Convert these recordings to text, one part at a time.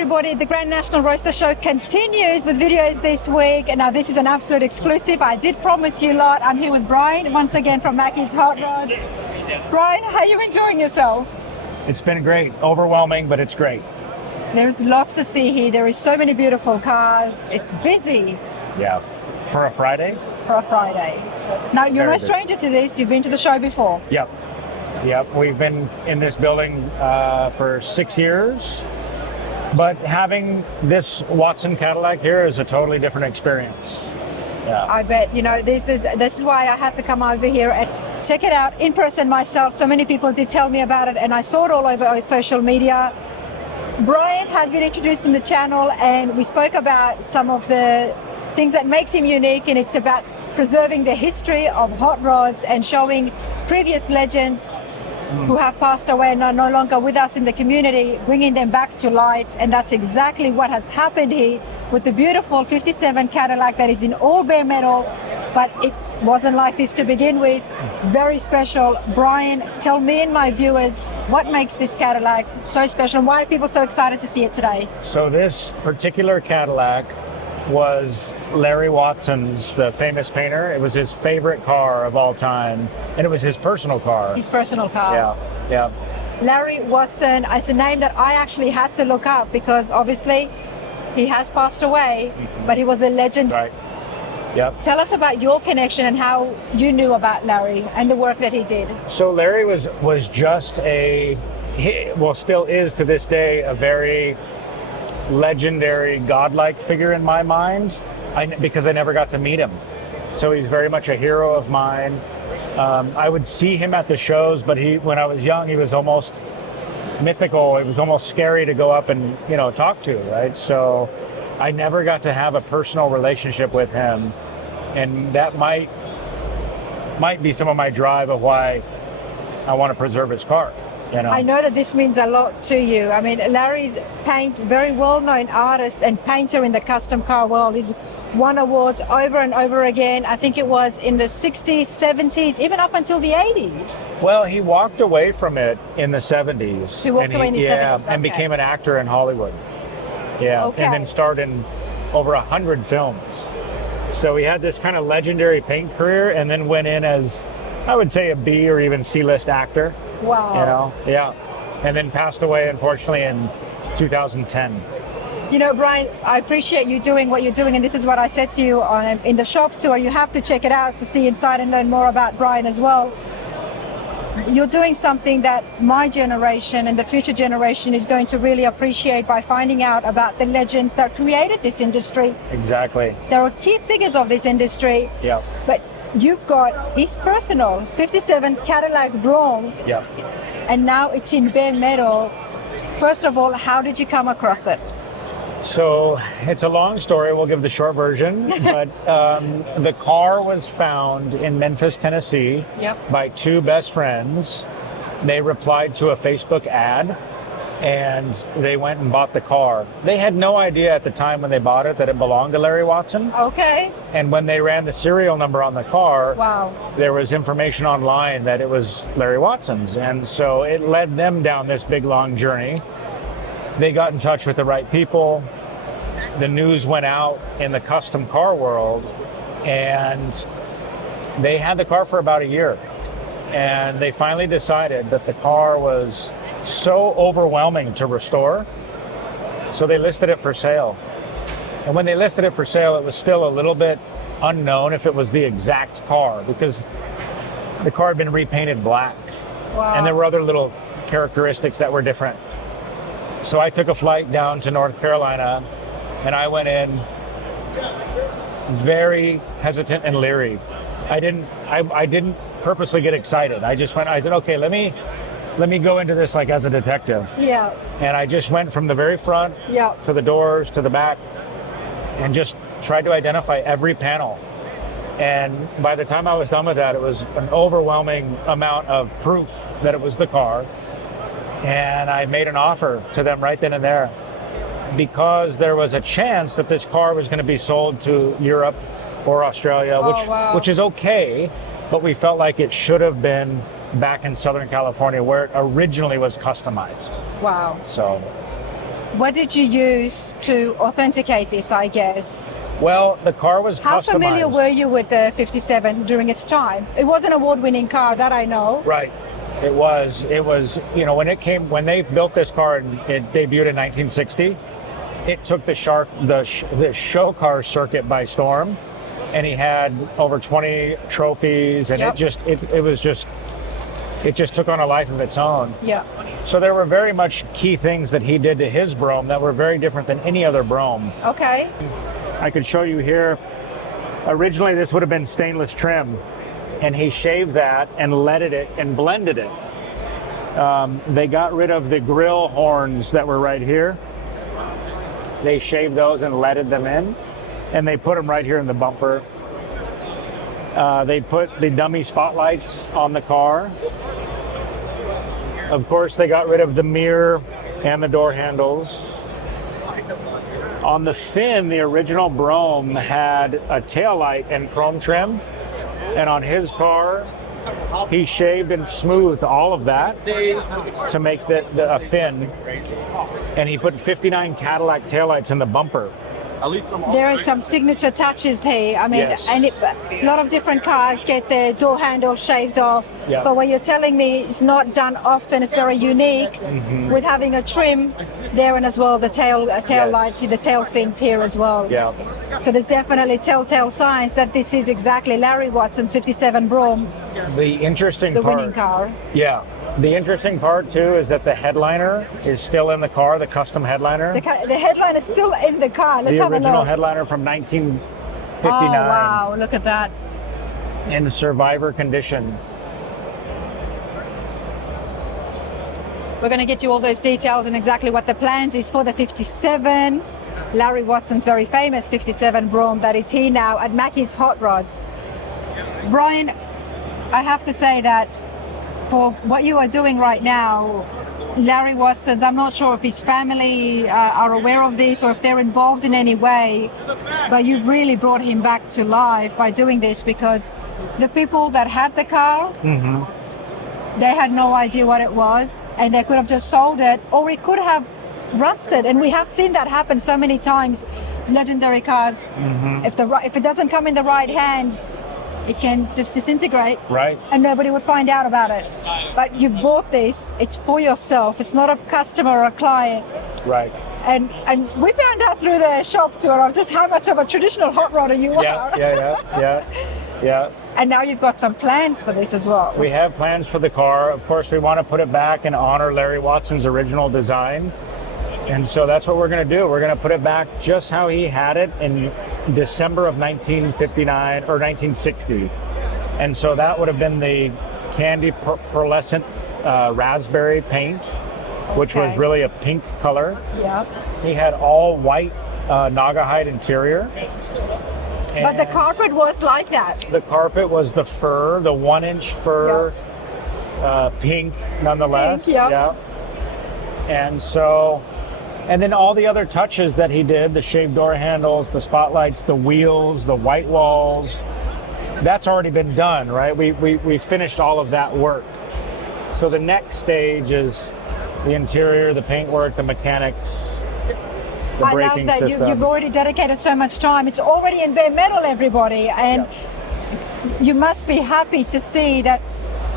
everybody, the Grand National Roadster Show continues with videos this week, and now this is an absolute exclusive. I did promise you a lot. I'm here with Brian once again from Mackey's Hot Rods. Brian, how are you enjoying yourself? It's been great, overwhelming, but it's great. There's lots to see here. There is so many beautiful cars. It's busy. Yeah, for a Friday? For a Friday. Now, you're Very no stranger to this. You've been to the show before. Yep. We've been in this building for 6 years, but having this Watson Cadillac here is a totally different experience. Yeah. I bet. You know, this is why I had to come over here and check it out in person myself. So many people did tell me about it, and I saw it all over social media. Brian has been introduced in the channel, and we spoke about some of the things that makes him unique, and it's about preserving the history of hot rods and showing previous legends who have passed away and are no longer with us in the community, bringing them back to light. And that's exactly what has happened here with the beautiful 57 Cadillac that is in all bare metal, but it wasn't like this to begin with. Very special. Brian, tell me and my viewers what makes this Cadillac so special and why are people so excited to see it today? So this particular Cadillac was Larry Watson's, the famous painter. It was his favorite car of all time, and it was his personal car. His personal car. Yeah. Larry Watson, it's a name that I actually had to look up because obviously he has passed away, but he was a legend. Right. Yep. Tell us about your connection and how you knew about Larry and the work that he did. So Larry was just still is to this day, a very legendary, godlike figure in my mind, because I never got to meet him. So he's very much a hero of mine. I would see him at the shows, but when I was young, he was almost mythical. It was almost scary to go up and talk to, right? So I never got to have a personal relationship with him, and that might be some of my drive of why I want to preserve his car. I know that this means a lot to you. I mean, Larry's very well-known artist and painter in the custom car world. He's won awards over and over again. I think it was in the 60s, 70s, even up until the 80s. Well, he walked away from it in the 70s. He walked away in the 70s, okay. And became an actor in Hollywood. Yeah, okay. And then starred in over 100 films. So he had this kind of legendary paint career, and then went in as, I would say, a B or even C-list actor. Wow. Yeah. And then passed away, unfortunately, in 2010. Brian, I appreciate you doing what you're doing, and this is what I said to you in the shop tour. You have to check it out to see inside and learn more about Brian as well. You're doing something that my generation and the future generation is going to really appreciate by finding out about the legends that created this industry. Exactly. There are key figures of this industry. Yeah. But you've got his personal 57 Cadillac Brougham. Yeah. And now it's in bare metal. First of all, how did you come across it? So it's a long story. We'll give the short version. But the car was found in Memphis, Tennessee, by two best friends. They replied to a Facebook ad, and they went and bought the car. They had no idea at the time when they bought it that it belonged to Larry Watson. Okay. And when they ran the serial number on the car, wow, there was information online that it was Larry Watson's. And so it led them down this big, long journey. They got in touch with the right people. The news went out in the custom car world, and they had the car for about a year. And they finally decided that the car was so overwhelming to restore, so they listed it for sale. And when they listed it for sale, it was still a little bit unknown if it was the exact car, because the car had been repainted black. Wow. And there were other little characteristics that were different. So I took a flight down to North Carolina, and I went in very hesitant and leery. I didn't purposely get excited. I said, okay, let me go into this like as a detective. Yeah. And I just went from the very front to the doors to the back and just tried to identify every panel. And by the time I was done with that, it was an overwhelming amount of proof that it was the car. And I made an offer to them right then and there, because there was a chance that this car was going to be sold to Europe or Australia, which is okay, but we felt like it should have been back in Southern California where it originally was customized. Wow. So What did you use to authenticate this, I guess? Well, the car was How customized. familiar were you with the 57 during its time? It was an award-winning car, that I know. Right. It was, when they built this car and it debuted in 1960, it took the show car circuit by storm, and he had over 20 trophies, and Yep. it just took on a life of its own. Yeah. So there were very much key things that he did to his Brougham that were very different than any other Brougham. Okay. I could show you here. Originally, this would have been stainless trim, and he shaved that and leaded it and blended it. They got rid of the grill horns that were right here. They shaved those and leaded them in, and they put them right here in the bumper. They put the dummy spotlights on the car. Of course, they got rid of the mirror and the door handles. On the fin, the original Brougham had a taillight and chrome trim, and on his car, he shaved and smoothed all of that to make a fin, and he put 59 Cadillac taillights in the bumper. There are some signature touches here. I mean, Yes. and a lot of different cars get their door handle shaved off. Yeah. But what you're telling me is not done often. It's very unique with having a trim there, and as well the tail Yes. lights, the tail fins here as well. Yeah. So there's definitely telltale signs that this is exactly Larry Watson's 57 Brougham, The interesting the part. winning car. Yeah. The interesting part too is that the headliner is still in the car, the custom headliner. The headline is still in the car. Let's The have a original look. headliner from 1959 Oh wow! Look at that. in survivor condition. We're going to get you all those details and exactly what the plans is for the 57. Larry Watson's very famous 57 Brougham that is here now at Mackey's Hot Rods. Brian, I have to say that for what you are doing right now, Larry Watson's, I'm not sure if his family are aware of this or if they're involved in any way, but you've really brought him back to life by doing this, because the people that had the car, they had no idea what it was, and they could have just sold it, or it could have rusted. And we have seen that happen so many times. Legendary cars, if it doesn't come in the right hands, it can just disintegrate, Right. and nobody would find out about it. But you've bought this, it's for yourself, it's not a customer or a client. Right. And we found out through the shop tour of just how much of a traditional hot rodder you are. Yeah. And now you've got some plans for this as well. We have plans for the car. Of course, we want to put it back and honor Larry Watson's original design. And so that's what we're going to do. We're going to put it back just how he had it in December of 1959 or 1960. And so that would have been the candy pearlescent raspberry paint, which was Okay. really a pink color. Yeah. He had all white Naugahyde interior. But the And carpet was like that. the carpet was the fur, the 1-inch fur, pink nonetheless. Pink, yeah. Yeah. And so, and then all the other touches that he did, the shaved door handles, the spotlights, the wheels, the white walls, that's already been done, right? We finished all of that work. So the next stage is the interior, the paintwork, the mechanics, the I love braking that system. you've already dedicated so much time. It's already in bare metal, everybody. And you must be happy to see that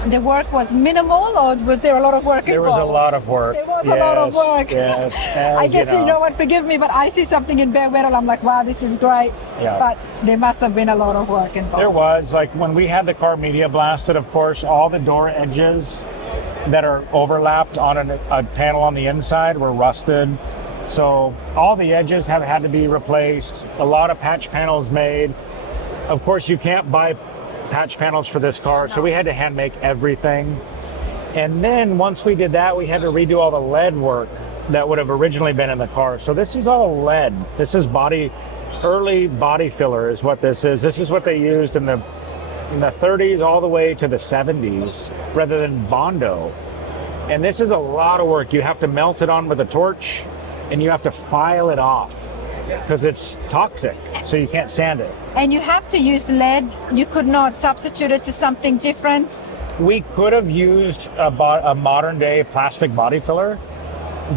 the work was minimal, or was there a lot of work There was involved? a lot of work. There was a lot of work. Yes. I as guess you know what, forgive me, but I see something in bare metal, I'm like, wow, this is great. Yeah. But there must have been a lot of work involved. There was, like when we had the car media blasted, of course, all the door edges that are overlapped on a panel on the inside were rusted. So all the edges have had to be replaced. A lot of patch panels made. Of course, you can't buy patch panels for this car, so we had to hand make everything. And then once we did that, we had to redo all the lead work that would have originally been in the car. So this is all lead. This is early body filler is what this is. This is what they used in the 30s all the way to the 70s rather than Bondo. And this is a lot of work. You have to melt it on with a torch and you have to file it off because it's toxic, so you can't sand it. And you have to use lead. You could not substitute it to something different. We could have used a modern day plastic body filler,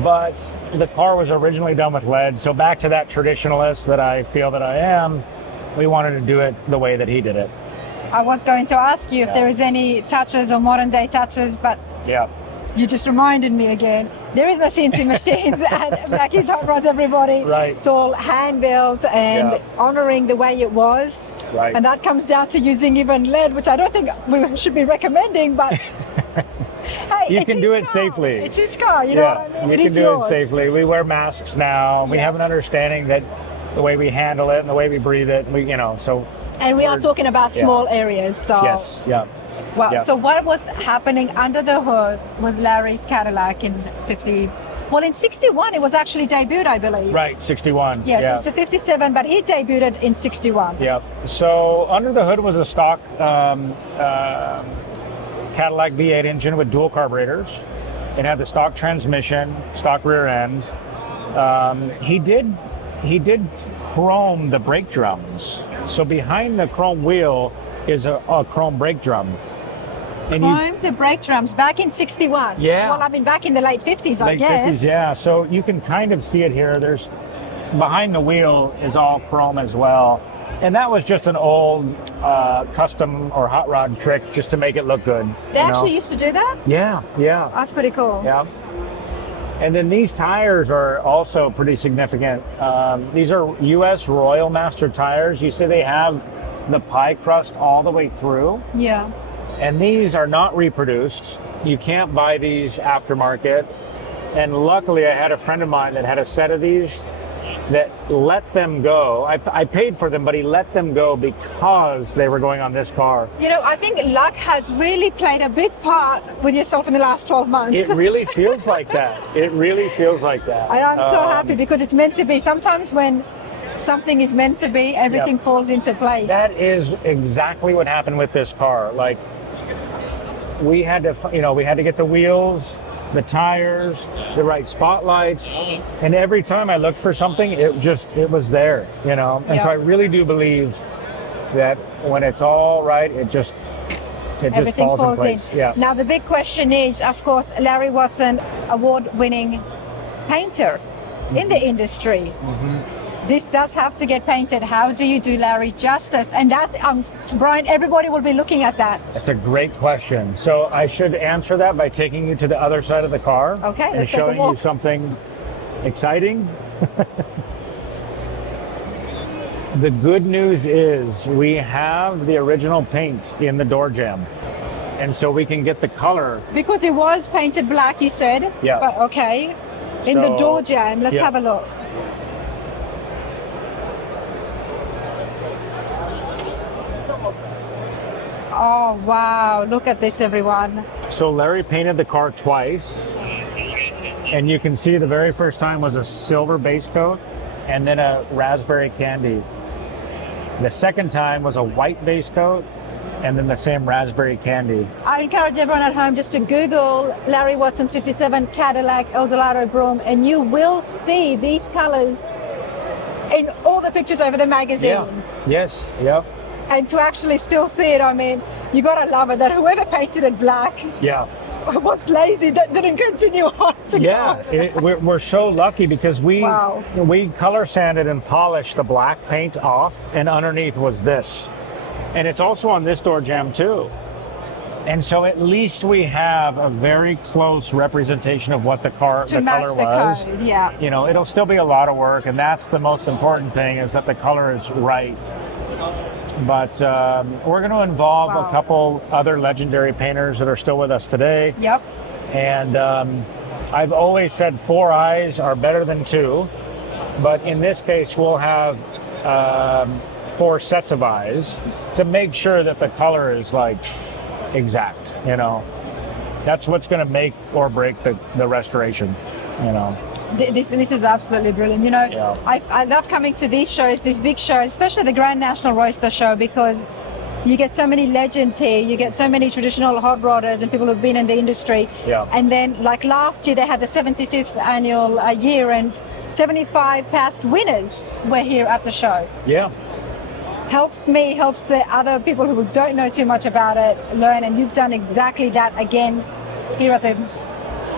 but the car was originally done with lead. So back to that traditionalist that I feel that I am, we wanted to do it the way that he did it. I was going to ask you if there is any touches or modern day touches, but Yeah. you just reminded me again. There is no CNC machines at Mackey's Hot Rods, everybody. Right. It's all hand built and honoring the way it was. Right. And that comes down to using even lead, which I don't think we should be recommending, but hey, You it's can his do it car. say It's his car, you know what I mean? You It can is do yours. it safely. We wear masks now. We Yeah. have an understanding that the way we handle it and the way we breathe it, so And we are talking about small areas, so yes, yeah. well, Yeah. so what was happening under the hood with Larry's Cadillac in 50? Well, in 61, it was actually debuted, I believe. Right, 61. Yes, yeah. it was a 57, but he debuted in 61. Yep. So under the hood was a stock Cadillac V8 engine with dual carburetors. It had the stock transmission, stock rear end. He did chrome the brake drums. So behind the chrome wheel is a chrome brake drum. And Chrome the brake drums back in 61. Yeah. Well, I mean, back in the late 50s, I late guess. 50s, yeah. So you can kind of see it here. There's behind the wheel is all chrome as well. And that was just an old custom or hot rod trick just to make it look good. They actually used to do that? Yeah, yeah. That's pretty cool. Yeah. And then these tires are also pretty significant. These are US Royal Master tires. You see they have the pie crust all the way through. Yeah. And these are not reproduced. You can't buy these aftermarket. And luckily I had a friend of mine that had a set of these that let them go. I paid for them, but he let them go because they were going on this car. You know, I think luck has really played a big part with yourself in the last 12 months. It really feels like that. It really feels like that. And I'm so happy because it's meant to be. Sometimes when something is meant to be, everything falls into place. That is exactly what happened with this car. Like we had to get the wheels, the tires, the right spotlights, and every time I looked for something, it was there, And so I really do believe that when it's all right, it just Everything falls in falls place. in. Yeah. Now the big question is, of course, Larry Watson, award-winning painter in the industry. This does have to get painted. How do you do Larry justice? And that, Brian, everybody will be looking at that. That's a great question. So I should answer that by taking you to the other side of the car. Okay, and let's take a showing you walk. something exciting. The good news is we have the original paint in the door jamb. And so we can get the color. Because it was painted black, you said? Yeah. But okay. In the So, door jamb, let's yeah. have a look. Oh, wow. Look at this, everyone. So Larry painted the car twice. And you can see the very first time was a silver base coat and then a raspberry candy. The second time was a white base coat and then the same raspberry candy. I encourage everyone at home just to Google Larry Watson's 57 Cadillac Eldorado Broom, and you will see these colors in all the pictures over the magazines. Yes. Yep. And to actually still see it, I mean, you gotta love it that whoever painted it black Yeah. was lazy that didn't continue on to Yeah. go. We're so lucky because we color sanded and polished the black paint off, and underneath was this. And it's also on this door jamb too. And so at least we have a very close representation of what the color to match was. the code, yeah. It'll still be a lot of work, and that's the most important thing, is that the color is right. But we're going to involve a couple other legendary painters that are still with us today. Yep. And I've always said 4 eyes are better than 2, but in this case we'll have 4 sets of eyes to make sure that the color is like exact. That's what's going to make or break the restoration. This is absolutely brilliant. Yeah. I love coming to these shows, these big shows, especially the Grand National Roadster Show, because you get so many legends here. You get so many traditional hot rodders and people who've been in the industry. Yeah. And then, like last year, they had the 75th annual year, and 75 past winners were here at the show. Yeah. Helps me, helps the other people who don't know too much about it learn, and you've done exactly that again here at the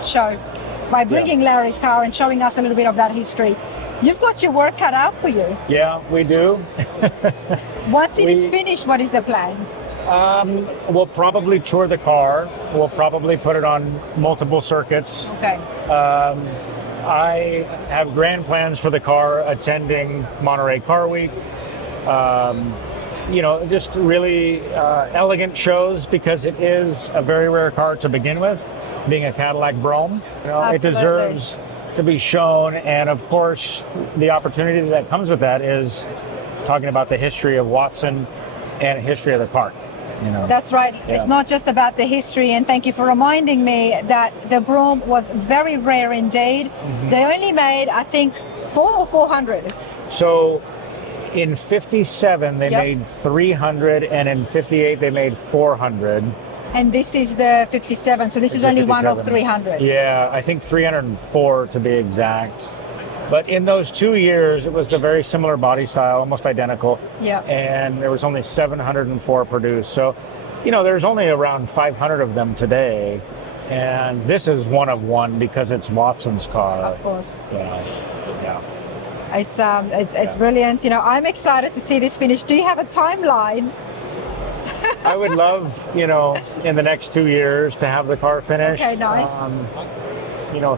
show. by bringing Larry's car and showing us a little bit of that history. You've got your work cut out for you. Yeah, we do. Once it is finished, what is the plans? We'll probably tour the car. We'll probably put it on multiple circuits. Okay. I have grand plans for the car attending Monterey Car Week. Just really elegant shows, because it is a very rare car to begin with, being a Cadillac Brougham. It deserves to be shown, and of course the opportunity that comes with that is talking about the history of Watson and history of the car. That's right. Yeah. It's not just about the history, and thank you for reminding me that the Brougham was very rare indeed. Mm-hmm. They only made, I think, 400. So in 57 they made 300, and in 58 they made 400. And this is the 57, so this is only 57. One of 300. Yeah, I think 304 to be exact. But in those 2 years, it was the very similar body style, almost identical. Yeah. And there was only 704 produced. So, there's only around 500 of them today. And this is one of one because it's Watson's car. Of course. Yeah. It's brilliant. I'm excited to see this finish. Do you have a timeline? I would love, in the next 2 years to have the car finished. Okay, nice.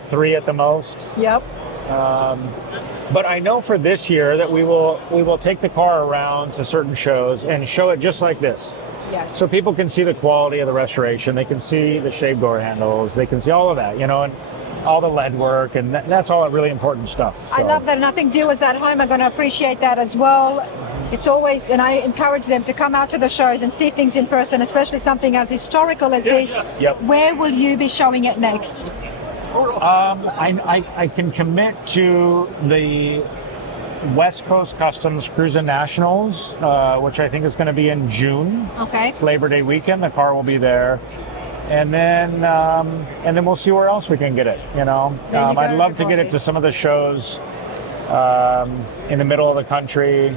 3 at the most. Yep. But I know for this year that we will take the car around to certain shows and show it just like this. Yes. So people can see the quality of the restoration. They can see the shade door handles. They can see all of that, and all the lead work, and that's all really important stuff. So. I love that, and I think viewers at home are going to appreciate that as well. It's always, and I encourage them to come out to the shows and see things in person, especially something as historical as this. Yep. Where will you be showing it next? I can commit to the West Coast Customs Cruisin' Nationals, which I think is going to be in June. Okay. It's Labor Day weekend. The car will be there. And then we'll see where else we can get it. I'd love to get it to some of the shows in the middle of the country.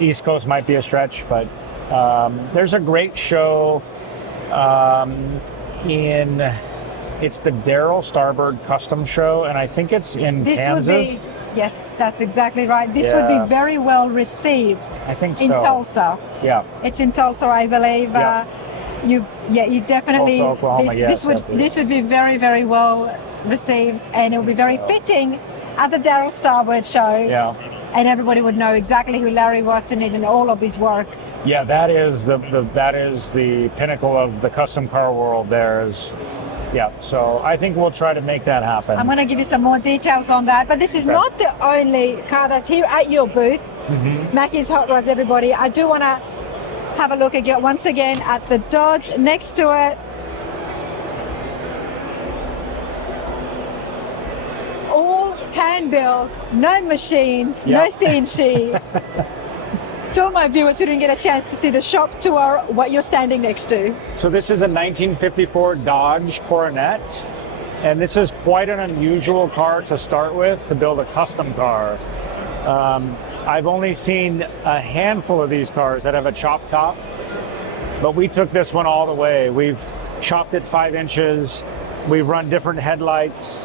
East Coast might be a stretch, but there's a great show it's the Darrell Starbird Custom Show, and I think it's in Kansas. Yes, that's exactly right. This would be very well received. I think in Tulsa. Yeah. It's in Tulsa, I believe. Yeah. You definitely. Tulsa, Oklahoma, this would be very, very well received, and it would be very fitting at the Darrell Starbird show. Yeah. And everybody would know exactly who Larry Watson is and all of his work. Yeah, that is the pinnacle of the custom car world. So I think we'll try to make that happen. I'm going to give you some more details on that, but this is not the only car that's here at your booth. Mm-hmm. Mackey's Hot Rods, everybody. I do want to have a look again, once again, at the Dodge next to it. All hand-built, no machines, no CNC. Tell my viewers who didn't get a chance to see the shop tour what you're standing next to. So this is a 1954 Dodge Coronet, and this is quite an unusual car to start with, to build a custom car. I've only seen a handful of these cars that have a chop top, but we took this one all the way. We've chopped it 5 inches. We've run different headlights.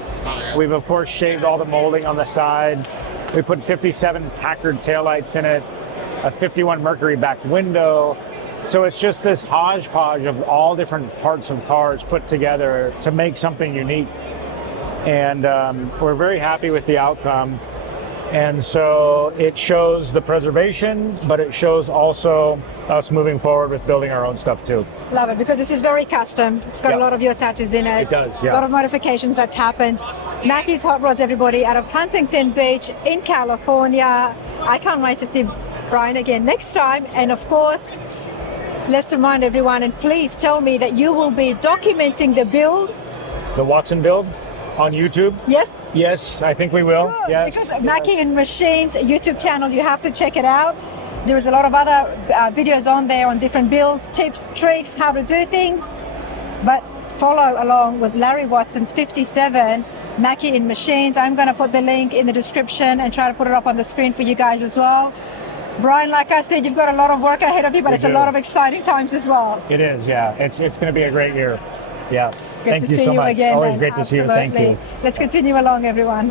We've of course shaved all the molding on the side. We put 57 Packard taillights in it, a 51 Mercury back window. So it's just this hodgepodge of all different parts of cars put together to make something unique. And we're very happy with the outcome. And so it shows the preservation, but it shows also us moving forward with building our own stuff too. Love it, because this is very custom. It's got a lot of your touches in it. It does, A lot of modifications that's happened. Mackey's Hot Rods, everybody, out of Huntington Beach in California. I can't wait to see Brian again next time. And of course, let's remind everyone, and please tell me that you will be documenting the build. The Watson build on YouTube? Yes. Yes, I think we will. Good, yes. Because Mackey and Machines YouTube channel, you have to check it out. There is a lot of other videos on there on different builds, tips, tricks, how to do things. But follow along with Larry Watson's 57 Mackey and Machines. I'm going to put the link in the description and try to put it up on the screen for you guys as well. Brian, like I said, you've got a lot of work ahead of you, but it's a lot of exciting times as well. It is, yeah. It's going to be a great year. Yeah. Good Thank to you see so you much. again. Always man. great to see you. Thank Absolutely. you. Let's continue along, everyone.